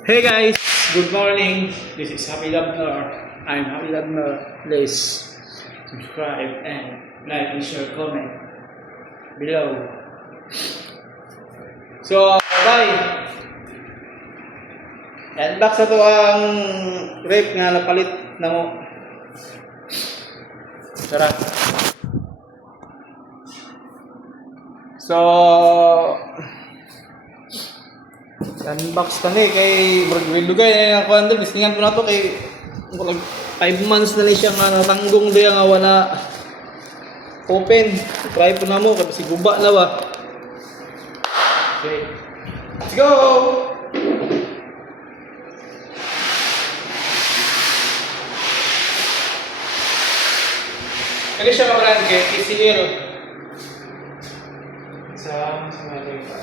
Hey guys, good morning. This is Happy Labner. I'm Happy Labner. Please subscribe and like and share comment below. So, bye. Unbox na to ang rep nga napalit na mo. Tara. So, unbox kami kay Bradway na ako andun. Listingan ko na to kay 5 months na siya nga natanggong diya nga wala open. Try po na mo kasi guba na ba. Okay. Let's go! Kaya siya mabrand kay TCL. Sa mga ito.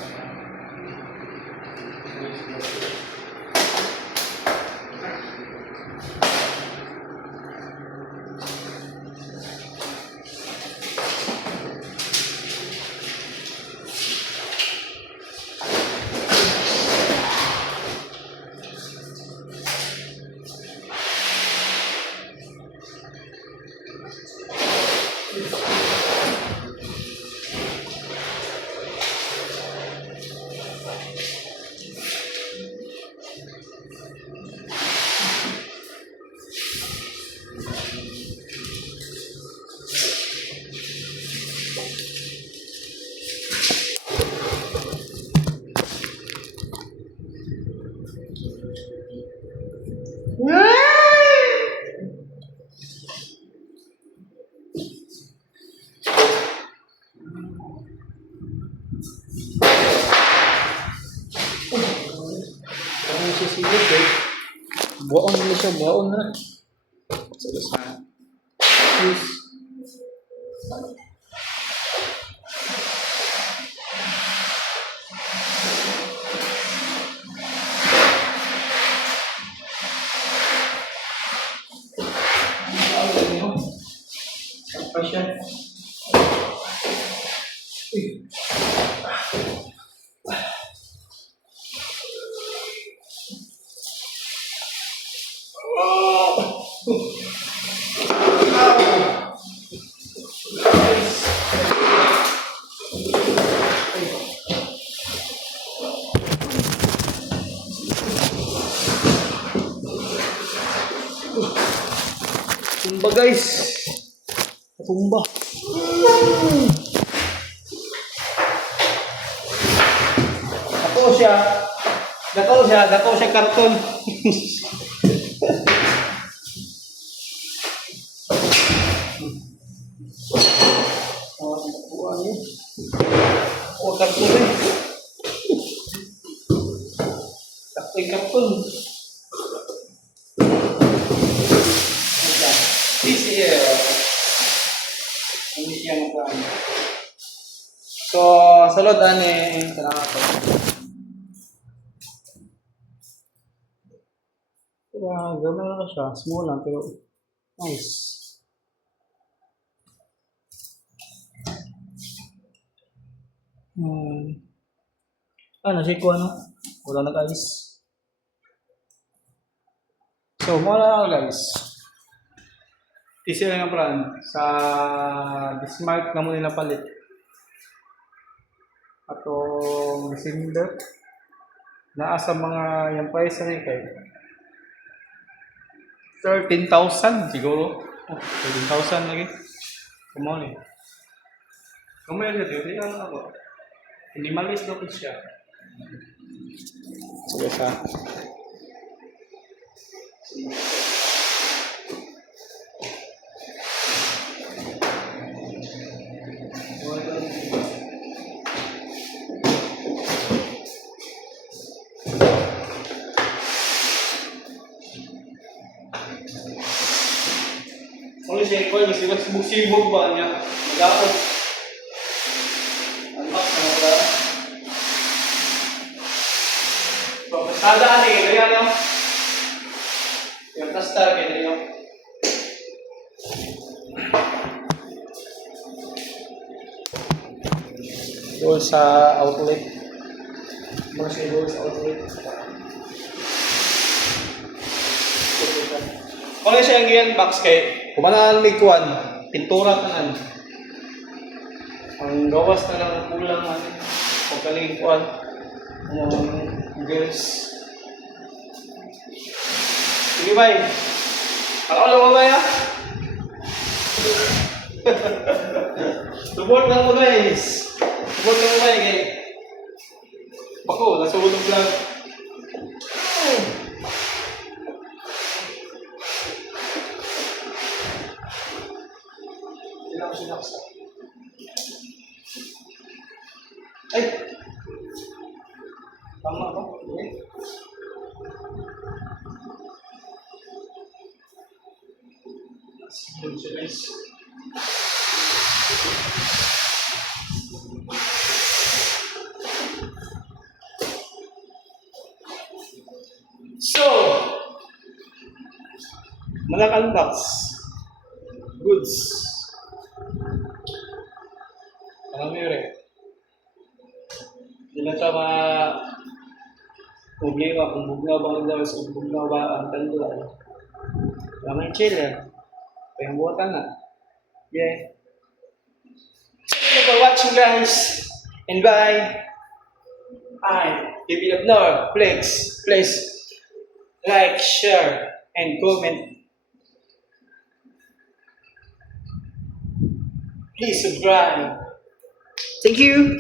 Ang sisigit eh. Buwaon na siya, buwaon na. Sige sa please. Apa siya? Tumba guys. Tumba. Dako siya karton. Karton eh. Karton. TCL. Hindi siya magkano. So, salod ani salamat po. Gamay na siya, small lang pero nice. Nasiko ano? Wala na guys. So, muna na guys. TCL nga brand sa Bismarck na muna napalit. Atong December naa sa mga yung price na kay 13,000 siguro. 13,000 lagi. Kumon eh. Kumaya siya dito. Ano ako? Minimalist daw po siya. Sige sa. Ano siya ko, mas sibuk-sibuk ba niya? Dapat unbox na wala. So, pasada ni kaya niyo. Yung tastar kaya niyo. Doon sa outlet. Mga siya doon sa outlet. Kung siya ang i-unbox kay, kumanan may kuwan, pintura tanan. Ang gawas na lang kulang ano. Kung kaling kuwan, girls. Sige bay. Ako lang mo bay ha? Support lang mo guys. Support lang mo bay kay. Bako, nasa ulong vlog. Sinaks. Ay! Tama ba? Okay. Good siya guys. So, malakang box. Goods. Alam mo yun eh. Hindi lang siya problema kung bugnaw ba ang dawas o bugnaw ba ang tanduan. Lamang chill eh. Payang na. Yeah. Thank you for watching guys. And bye. If you know, please like, share, and comment. Please subscribe. Thank you.